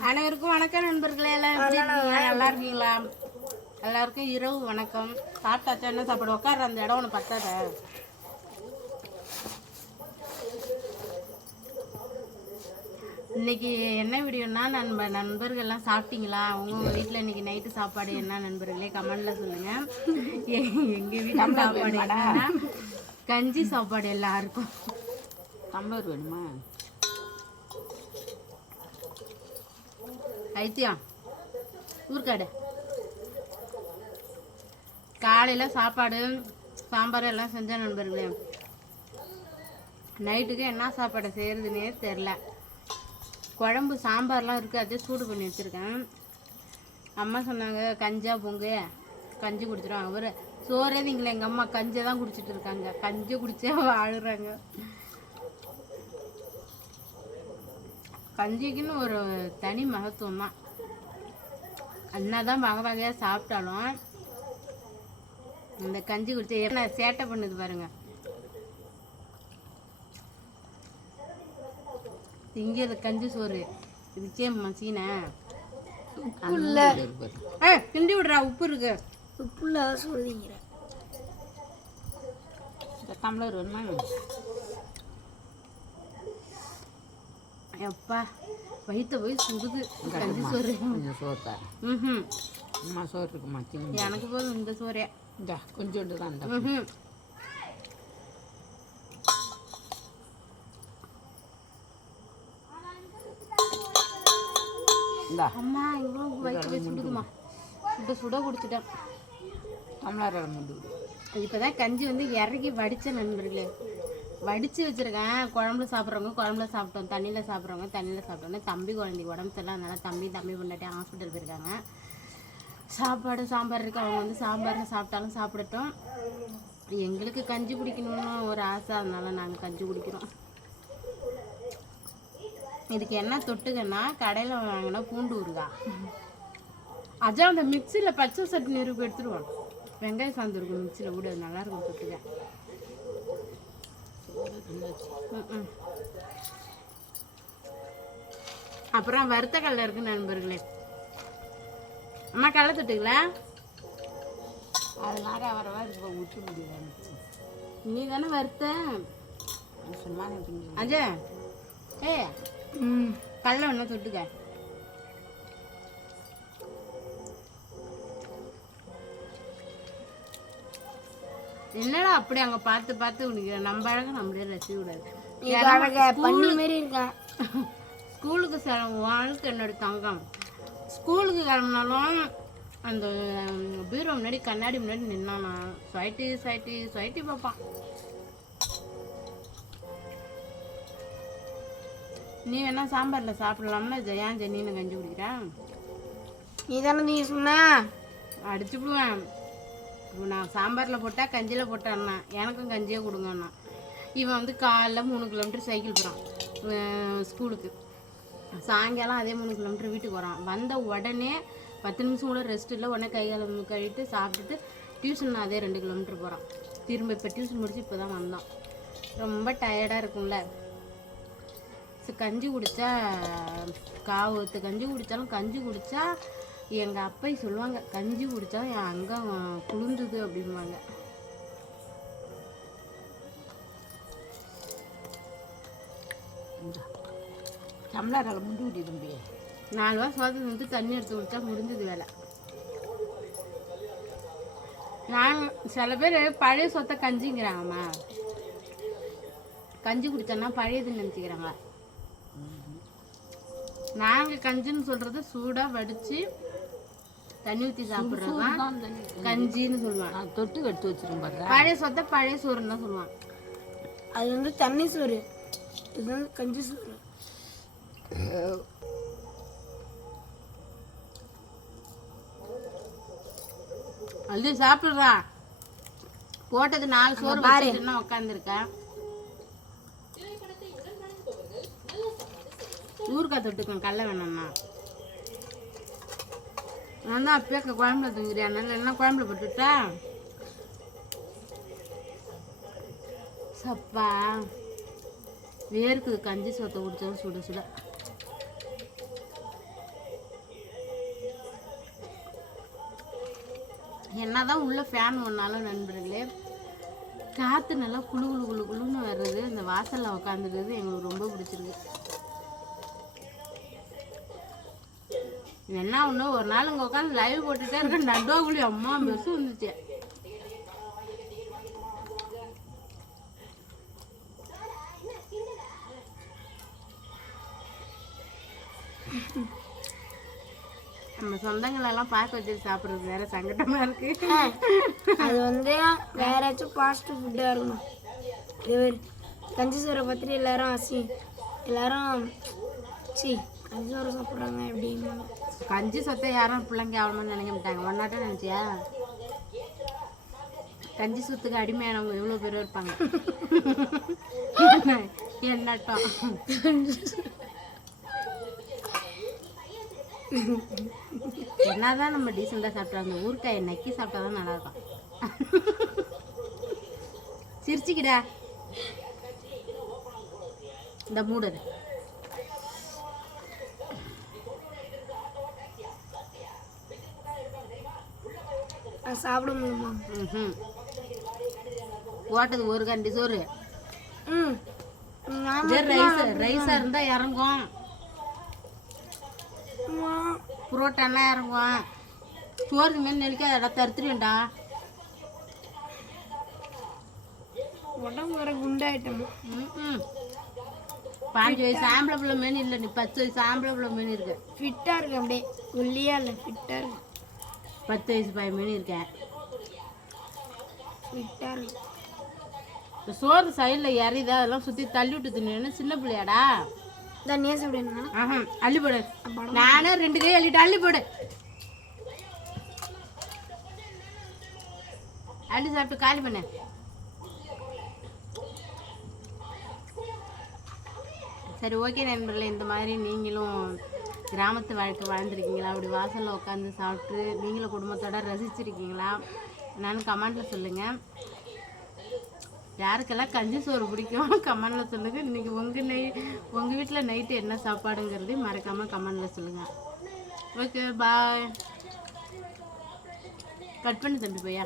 அனைவருக்கும் வணக்கம் நண்பர்களே. எல்லாம் எப்படி இருக்கீங்க? நல்லா இருக்கீங்களா? எல்லாருக்கும் இரவு வணக்கம். சாப்பிட்டாச்சா என்ன சாப்பாடு? உட்கார அந்த இடம் ஒன்று பத்தாத? இன்னைக்கு என்ன வீடியோனா நம்ம நண்பர்கள்லாம் சாப்பிட்டீங்களா? உங்க வீட்டில் இன்னைக்கு நைட்டு சாப்பாடு என்ன நண்பர்களே? கமெண்ட்ல சொல்லுங்க. எ- எங்க வீட்டில் சாப்பாடு கஞ்சி சாப்பாடு எல்லாருக்கும். டம்ளர் வேணுமா? ஐத்தியம் ஊர்க்காடு காலையில் சாப்பாடு சாம்பார் எல்லாம் செஞ்ச நண்பர்களே. நைட்டுக்கு என்ன சாப்பாடு செய்கிறதுனே தெரில குழம்பு சாம்பார்லாம் இருக்காது சூடு பண்ணி வச்சுருக்கேன். அம்மா சொன்னாங்க கஞ்சா பொங்கு கஞ்சி குடிச்சிடும் ஒரு சோறே நீங்களே எங்கள் அம்மா கஞ்சை தான் குடிச்சிட்டு இருக்காங்க. கஞ்சி குடிச்சே வாழுறாங்க. கஞ்சிக்குன்னு ஒரு தனி மகத்துவம் தான். என்னதான் வகை வகையாக சாப்பிட்டாலும் இந்த கஞ்சி குடிச்சு என்ன சேட்டை பண்ணுது பாருங்க. திங்கிறது கஞ்சி சோறு. இதுச்சே மசீனை ஏ கிண்டி விடுறா உப்பு இருக்கு. உப்புல சொல்லிங்கிற இந்த டம்ளர் வேணுமா? எப்பா வயிற்ற போய் சுடுது. கஞ்சி சோறு. கொஞ்சம் சோறு தரேன் ம் அம்மா சோறு இருக்குமா? எனக்கு போதும் இந்த சோறே. இந்தா கொஞ்சோண்டு தான் ம் அம்மா இவ்வளோ வயிற்று போய் சுடுதுமா சுட சுட குடிச்சிட்டேன். முண்டு இப்போதான் கஞ்சி வந்து இறக்கி வடித்த நண்பர்களே. வடித்து வச்சுருக்கேன். குழம்புல சாப்பிட்றவங்க குழம்புல சாப்பிட்டோம் தண்ணியில் சாப்பிட்றவங்க தண்ணியில் சாப்பிட்டோன்னே தம்பி குழந்தைக்கு உடம்பு சரியில்லை. அதனால தம்பி தம்பி பொண்டாட்டி ஹாஸ்பிட்டல் போயிருக்காங்க. சாப்பாடு சாம்பார் இருக்கு. அவங்க வந்து சாம்பார் சாப்பிட்டாலும் சாப்பிடட்டும். எங்களுக்கு கஞ்சி குடிக்கணும்னு ஒரு ஆசை. அதனால நாங்கள் கஞ்சி குடிக்கிறோம். இதுக்கு என்ன தொட்டுக்கன்னா கடையில் வாங்கினா பூண்டு ஊறுகாய். அதான் அந்த மிக்சியில் பச்சை சட்னி இருக்கு எடுத்துருவோம். வெங்காய சாந்து இருக்கும் மிக்சியில் விட நல்லாயிருக்கும் தொட்டுக்க. அப்புறம் வறுத்த கடலை இருக்கு நண்பர்களே. அம்மா கடலை தொட்டுக்கல? அது மாதிரி வர வர இப்போ ஊற்றி முடியல நீ தானே வறுத்த? அஜய் ஏ ம். கடலை வேணா தொட்டுக்க. என்னடா அப்படி அங்க பார்த்து பார்த்து உனக்கு நம்ம அழகா நம்மளே ரசிக்க கூடாது. பண்ணி மாரி இருக்கான் ஸ்கூலுக்கு வாழ்க்கை என்னோட தங்கம். ஸ்கூலுக்கு கிளம்புனாலும் அந்த பீரோ முன்னாடி கண்ணாடி முன்னாடி நின்னானா சொயிட்டி சொயிட்டி சொயிட்டி பார்ப்பான். நீ வேணா சாம்பாரில் சாப்பிடலாம்ல ஜெயான் ஜெனின்னு கஞ்சி குடிக்கிறேன். நீ தானே நீ சொன்ன? அடிச்சு விடுவேன். இப்போ நான் சாம்பாரில் போட்டால் கஞ்சியில் போட்டான்னா எனக்கும் கஞ்சியே கொடுங்கண்ணா. இவன் வந்து காலைல மூணு கிலோமீட்டர் சைக்கிள் போகிறான் ஸ்கூலுக்கு சாயங்காலம் அதே மூணு கிலோமீட்டர் வீட்டுக்கு வரான். வந்த உடனே பத்து நிமிஷம் கூட ரெஸ்ட் இல்லை. உடனே கை காலம் கழுவிட்டு சாப்பிட்டுட்டு டியூஷன் அதே ரெண்டு கிலோமீட்டர் போகிறான். திரும்ப இப்போ டியூஷன் முடிச்சு இப்போ தான் வந்தான். ரொம்ப டயர்டாக இருக்கும்ல. கஞ்சி குடித்தா காவத்து கஞ்சி குடித்தாலும் கஞ்சி குடித்தா எங்கள் அப்பை சொல்லுவாங்க கஞ்சி குடித்தா என் அங்கம் குளிர்ந்துது அப்படிம்பாங்க. டம்ளர் அதில் முண்டு விட்டி தம்பி. நாலு வாரம் சோதனை வந்து தண்ணி எடுத்து குடித்தா முடிஞ்சது வேலை. நான் சில பேர் பழைய சொத்தை கஞ்சிங்கிறாங்கம்மா. கஞ்சி குடித்தோன்னா பழையதுன்னு நினச்சிக்கிறாங்க நாங்கள் கஞ்சின்னு சொல்கிறது சூடாக வடித்து தண்ணி ஊற்றி சாப்பிட்றது தான் தான் தண்ணி. கஞ்சின்னு சொல்லுவாங்க. நான் தொட்டு எடுத்து வச்சிருக்கேன் பழைய சொத்தை பழைய சோறுன்னு தான் சொல்லுவாங்க. அது வந்து தண்ணி சோறு. இது வந்து கஞ்சி சோறு. அது சாப்பிடுறா. போட்டது நாலு சோறு வச்சுட்டுன்னா உட்காந்துருக்கேன் ஊறுகாய் தொட்டுக்கேன் கடல வேணாம்னா நான் தான் அப்பேக்க குழம்புல தூங்கிறேன் அதனால எல்லாம் குழம்புல போட்டுட்டா? சப்பா. வேர்க்குது கஞ்சி சோத்தை குடித்தோம் சுட சுட. என்னதான் உள்ள ஃபேன் ஒன்றாலும் நண்பர்களே காற்று நல்லா குழு குழு குழு குழுன்னு வர்றது இந்த வாசலில் உட்காந்துருது எங்களுக்கு ரொம்ப பிடிச்சிருக்கு. என்ன ஒன்று ஒரு நாள் இங்கே உட்காந்து லைவ் போட்டுட்டே இருக்க நடுவாக்குழி அம்மா மெசு வந்துச்சு. நம்ம சொந்தங்களெல்லாம் பார்க்க வச்சு சாப்பிட்றது வேற சங்கடமா இருக்கு. அது வந்து வேற ஏதாச்சும் ஃபாஸ்ட் ஃபுட்டாக இருக்கணும். இது கஞ்சி சோறை பற்றி எல்லாரும் அசி எல்லாரும் சி கஞ்சி சோறு சாப்பிட்றாங்க அப்படின்னு கஞ்சி சொத்தை யாரும் பிள்ளைங்க ஆகணும்னு நினைக்க மாட்டாங்க. ஒன்னாட்டம் நினச்சியா? கஞ்சி சொத்துக்கு அடிமையானவங்க எவ்வளோ பேர் இருப்பாங்க. என்னட்டம் என்னதான் நம்ம டீசெண்டாக சாப்பிட்டோம் அந்த ஊருக்காய் நக்கி சாப்பிட்டா தான் நல்லா இருக்கும் சிரிச்சுக்கிடா. இந்த மூடுது சாப்பிட முடியுமா ம்ஹும். போட்டது ஒரு கண்டி சோறு. ம். ரைஸ் ரைஸாக இருந்தால் இறங்கும். புரோட்டானா இறங்கும். சோறு மேலே நெளிக்க இடம் தருத்துருவேண்டா உடம்பு வர குண்டாயிட்டோம். ம் பாஞ்சு வயசு ஆம்பளை பிள்ளை மீன் இல்லை நீ பத்து வயசு ஆம்பளை பிள்ளை மீன் இருக்கு. ஃபிட்டாக இருக்கு அப்படியே. ஒல்லியா இல்லை ஃபிட்டாக இருக்கு. பத்து வயசு பையன் இருக்கேன். இந்த சோறு சைடில் இறயுதா அதெல்லாம் சுற்றி தள்ளி விட்டு தின்னு சின்ன பிள்ளையாடா. தண்ணியாக ஆஹா அள்ளி போடு. நானே ரெண்டு கை அள்ளிட்டு அள்ளி போடு. அள்ளி சாப்பிட்டு காலி பண்ணு. சரி ஓகே நண்பர்களே இந்த மாதிரி நீங்களும் கிராமத்து வாழ்க்கை வாழ்ந்துருக்கீங்களா? அப்படி வாசலில் உட்காந்து சாப்பிட்டு நீங்களும் குடும்பத்தோட ரசிச்சிருக்கீங்களா? என்னன்னு கமெண்ட்டில் சொல்லுங்கள் யாருக்கெல்லாம் கஞ்சி சோறு பிடிக்கும் கமெண்டில் சொல்லுங்கள் இன்றைக்கி உங்கள் நை உங்கள் வீட்டில் நைட்டு என்ன சாப்பாடுங்கிறதையும் மறக்காமல் கமெண்டில் சொல்லுங்கள் ஓகே பாய் கட் பண்ணி தம்பி பையா.